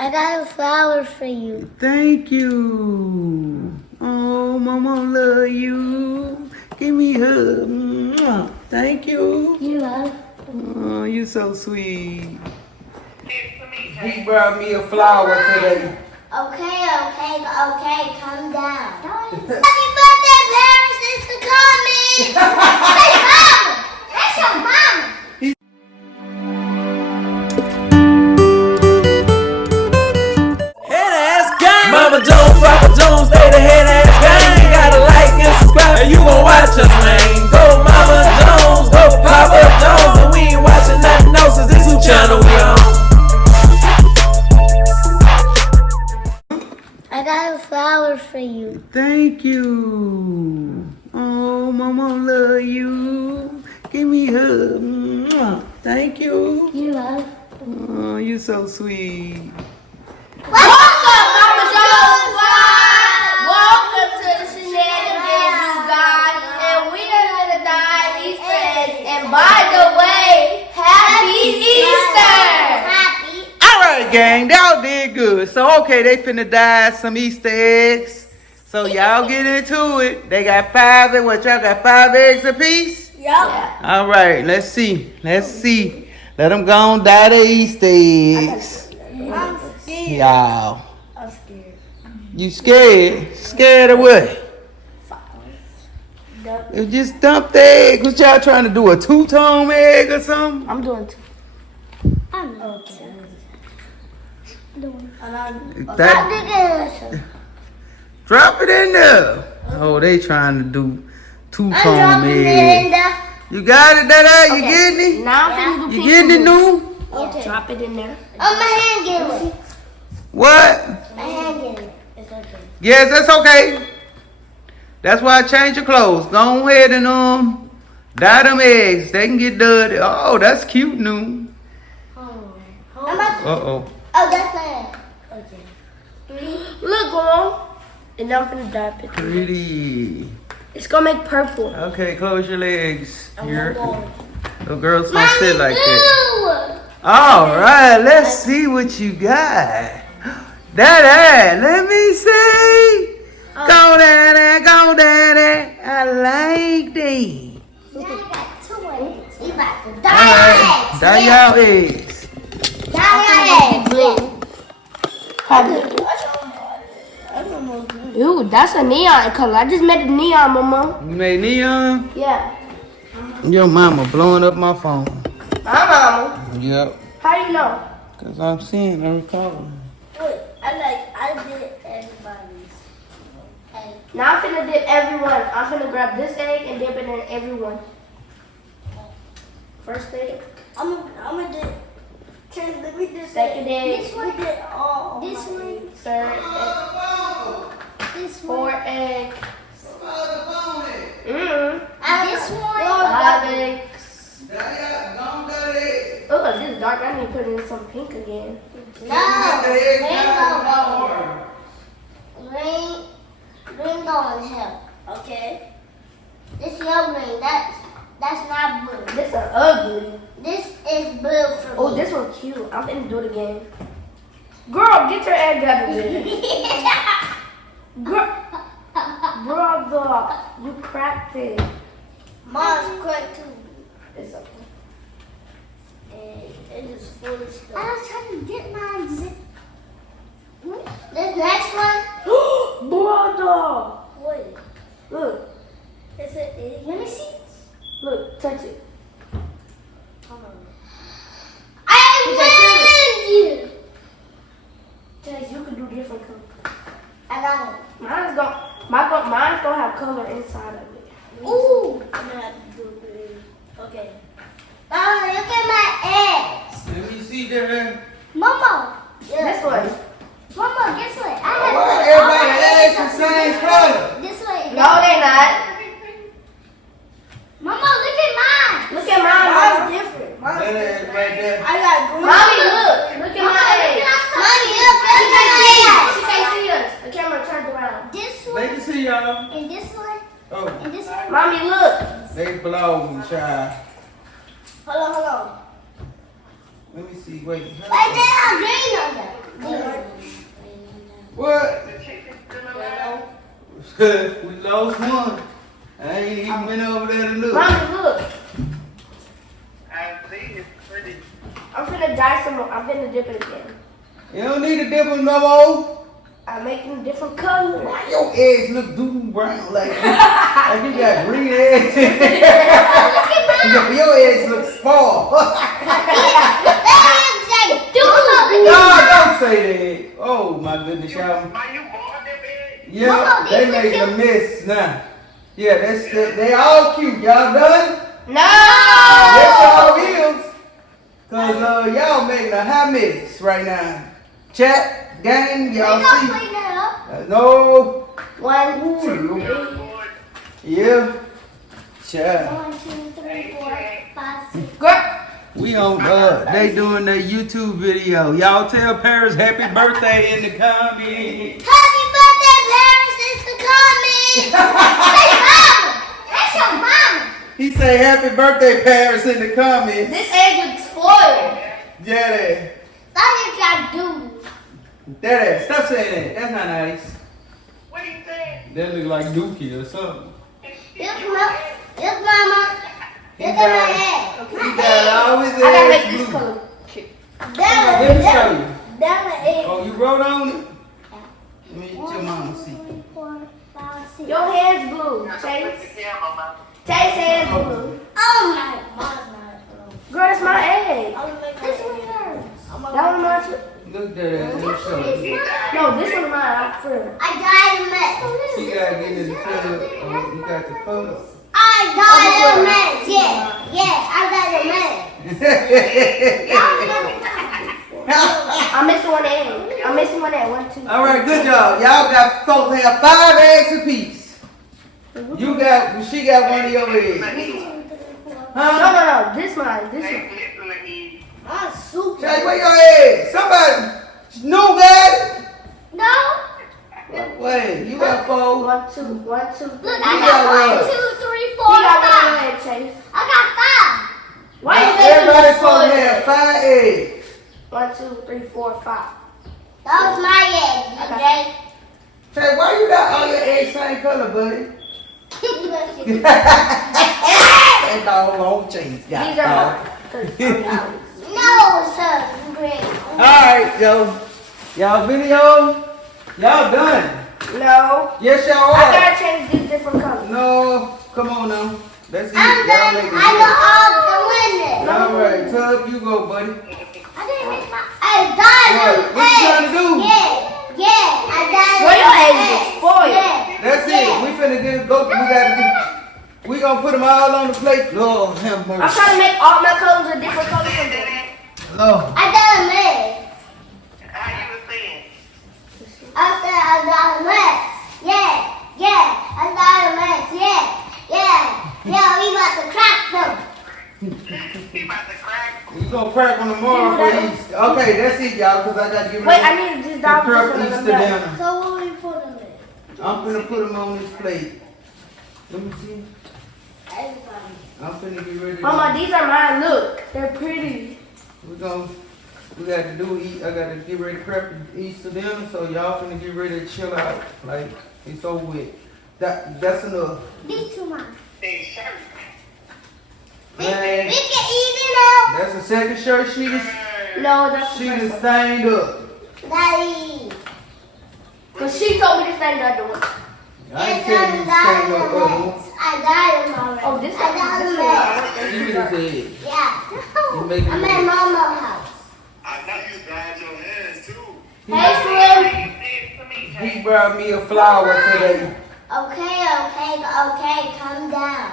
I got a flower for you. Thank you. Oh, Mama love you. Give me a hug. Mwah. Thank you. You love. Oh, you so sweet. He brought me a flower today. Okay, calm down. Happy birthday, parents! It's the coming. Say mama. That's your mama. Head ass gang. Mama Jones, Papa Jones, they the head ass gang. Gotta like and subscribe, and you gon' watch us, man. Go Mama Jones, go Papa Jones, and we ain't watching nothing else. Cause this who channel we on. I got a flower for you. Thank you. Oh, Mama love you. Give me a hug. Mwah. Thank you. You love. Oh, you so sweet. Welcome, Mama Jones Squad! Welcome to the shenanigans, you guys. And we are gonna dye Easter eggs. And by the way, Happy Easter! Happy. All right, gang, y'all did good. So, okay, they finna dye some Easter eggs. So, y'all get into it. They got 5, and what, y'all got 5 eggs apiece? Yep. All right, let's see. Let them go and dye the Easter eggs. I'm scared. Y'all. I'm scared. You scared? Scared of what? You just dump the egg. What y'all trying to do? A 2-tone egg or something? I'm doing 2. I'm not. That, drop it in there. Oh, they trying to do 2-tone egg. You got it, Dada? You getting it? Now I'm finna do You getting it, new? Okay. Drop it in there. Oh, my hand getting it. What? My hand getting it. It's okay. Yes, that's okay. That's why I changed your clothes. Go ahead and dye them eggs. They can get dirty. Oh, that's cute, new. I'm about to. Uh-oh. Oh, that's my. Okay. Look, Mom. And now I'm finna dye it. Pretty. It's gonna make purple. Okay, close your legs. Here. going. Little girls don't sit like that. Blue. All right, let's see what you got. Daddy, let me see. Go, Daddy, go, Daddy. I like that. I got 2 eggs. You about to All dye right, eggs. dye y'all eggs. Dye eggs. Ooh, that's a neon color. I just made a neon, Mama. You made neon? Yeah. Your mama blowing up my phone. My mama. Yep. How you know? Because I'm seeing her calling. Wait, I did everybody's. Now I'm finna dip everyone. I'm finna grab this egg and dip it in everyone. First egg. I'm gonna do. Let me do Second egg. This one. This one. Third egg. This one. 4 egg. This one. 5 eggs. Oh, this is dark. I need to put in some pink again. No. Green don't help. Okay. This your green. That's not blue. This is ugly. This is blue for Oh, me. this one's cute. I'm finna do it again. Girl, get your egg out of there. Girl, brother, you cracked it. Mom's quick too. It's okay. And it is full of stuff. I was trying to get mine. This next one. Brother, Wait. look, Is it? Let me see. look, touch it. Hold on. I win you. Jay, you can do different colors. I got it. Mine's gonna have color inside of it. Ooh. I'm gonna have to do it. Okay. Mama, look at my eggs. Let me see there. Mama. This one. Mama, guess what? I Why have everybody eggs the same color? this way. No, they not. Mama, look at mine. Look at mine. Mine's different. That egg right there. I got green. Mommy, look. Look at my egg. Mommy, look at She my can't see us. The camera turned around. This They one can see y'all. and this one Oh, and this one. Mommy, look. they blow, child. Hold on. Let me see. Wait. Right there, green on them. We lost one. I ain't even been over there to look. Mommy, look. I see it's pretty. I'm finna dye some more. I'm finna dip it again. You don't need to dip them no more. I'm making different colors. Why your eggs look doo brown like that? Like you got green eggs. Your eggs look small. No, don't say that. Oh my goodness, y'all. Are you born there, baby? Yeah, they making a mess now. Yeah, they all cute. Y'all done? No! Yes, y'all is. Cause y'all making a hot mess right now. Chat, gang, y'all see. No. 1, 2, 3. Yeah. Chat. 1, 2, 3, 4, 5, 6. Girl. We on they doing their YouTube video. Y'all tell Paris happy birthday in the comments. Happy birthday, Paris! It's the comment. Say mama. That's your mama. He say happy birthday Paris in the comments. This egg looks spoiled. Yeah, that. That's what y'all do. That. Stop saying that. That's not nice. What are you saying? That look like Dookie or something. Yes, mama. Look at my head. He got all his I gotta make eggs this blue. color cute. Let me show you. Down the egg. Oh, you wrote on it? Let me let your mama see. 3, 4, 5, 6. Your hand's blue, What's Chase. the camera, mama? Chase hand's blue. Oh my God. Girl, that's my egg. This one hers. That one mine too. Look at that. Let me show you. No, this one mine. I prefer. I died a mess. She gotta get in the tub. You got the photo. I died a mess. Yeah, I died a mess. I'm missing one egg. I'm missing one egg. 1, 2. All right, good job. Y'all got folks to have 5 eggs apiece. She got one of your eggs. Huh? No. This mine. This one. Listen to me. I'm super. Jay, where your eggs? Somebody new got it? No. Wait, you got 4. 1, 2, 1, 2. Look, You I got got what? 1, 2, 3, 4, You got 5. one egg, Chase. I got 5. Why you Everybody letting supposed to me have spoil 5 eggs. 1, 2, 3, 4, 5. That was my egg, DJ. Jay, why you got all your eggs same color, buddy? That dog won't change. These are mine. 'Cause I'm yours. No, sir. Great. Alright, y'all video, y'all done. No. Yes, y'all I are. gotta change these different colors. No, come on now. That's it. I'm Y'all done. make it. I know all the winners. All right, Tub, you go, buddy. I didn't make my. I died What? of What you trying to do? Yeah, I died Well, of your eggs eggs. get spoiled. Yeah. That's it. We finna get it. Go. We gonna put them all on the plate. Lord have I'm mercy. trying to make all my colors a different color from them. Lord. I died of eggs. How you was saying? I said I died of eggs. Yeah, I died of eggs. Yeah, we about to crack them. He about to crack. You gonna crack on tomorrow for Easter. Okay, that's it, y'all, because I gotta get Wait, I ready need to just to drop prep this one Easter in the back. dinner. So what we put them in? I'm finna put them on this plate. Let me see. Everybody. I'm finna get ready. Mama, these are mine. Look, they're pretty. We got to do eat. I got to get ready to prep Easter dinner, so y'all finna get ready to chill out. Like it's over with. That's enough. These two mine. They shirt. We Man, can eat it now. that's the second shirt she just No, that's the she first just one. stained up. Daddy. Cause she told me to stand the other one. I ain't tell you to stained up other one. I got him already. Oh, this I one. got This him one. already. Give me this egg. Yeah. You making I'm it. at Mama's house. I know you dried your hands too. Hey, Slim. You said to me, He Jay. brought me a flower today. Okay, calm down.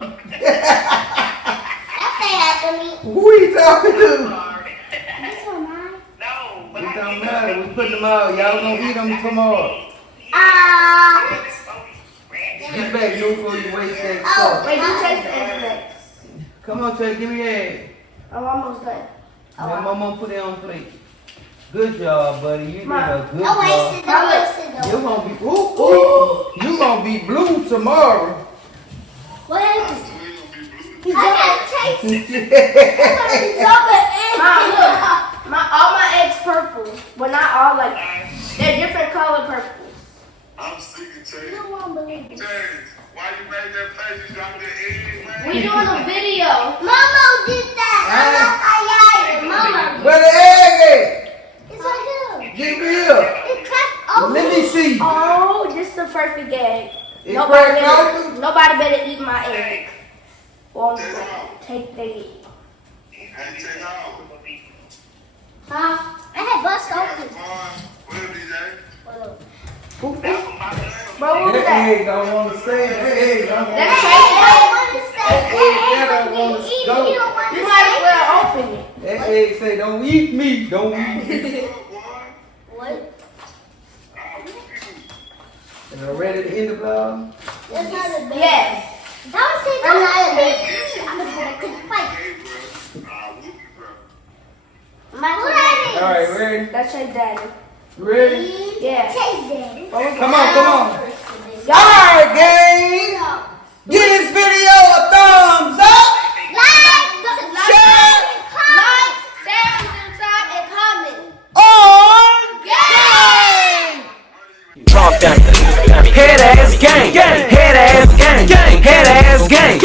That's say after me. Who you talking to? Sorry. This one mine. No, but It don't matter. We putting them out. Y'all gonna eat them tomorrow. Get back, you before you waste that Oh. stuff. Wait, you taste the eggs next. Come on, Trey, give me that egg. I'm almost done. Now, Mama, put it on plate. Good job, buddy. You did a good Don't job. waste it, don't waste it. You gonna be you gonna be blue tomorrow. What happened? I got taste. Mom, look. All my eggs purple. But not all like they're different color purples. I'm sick of Chase. You won't believe it. Chase, why you made that face? You dropped the egg, man. We doing a video. Mama did that. I'm not a Mama. Where the egg It's right here. at? Get me up. It cracked open. Let me see. Oh, this is the perfect egg. It cracked open? Nobody better eat my egg. Hey, Well, take off. take the egg. Hey, take off. Huh? I had bust open. What up, DJ? Bro, what That was that? egg don't want to say it. That egg don't want to That's say it. That don't want to go. You might as well open it. That egg say, don't eat me. Don't eat me. What? Am I ready to end the vlog? That's not a baby. Yes. Don't say I'm not a baby. I'm gonna put a quick fight. My daddy. All right, ready? That's your daddy. Ready? Yeah. Chase daddy. Come on, come on. All right, gang. Give this video a thumbs up. Share. Like, share, subscribe, and comment. On gang. Trump gang, head ass gang, head ass gang, head ass gang,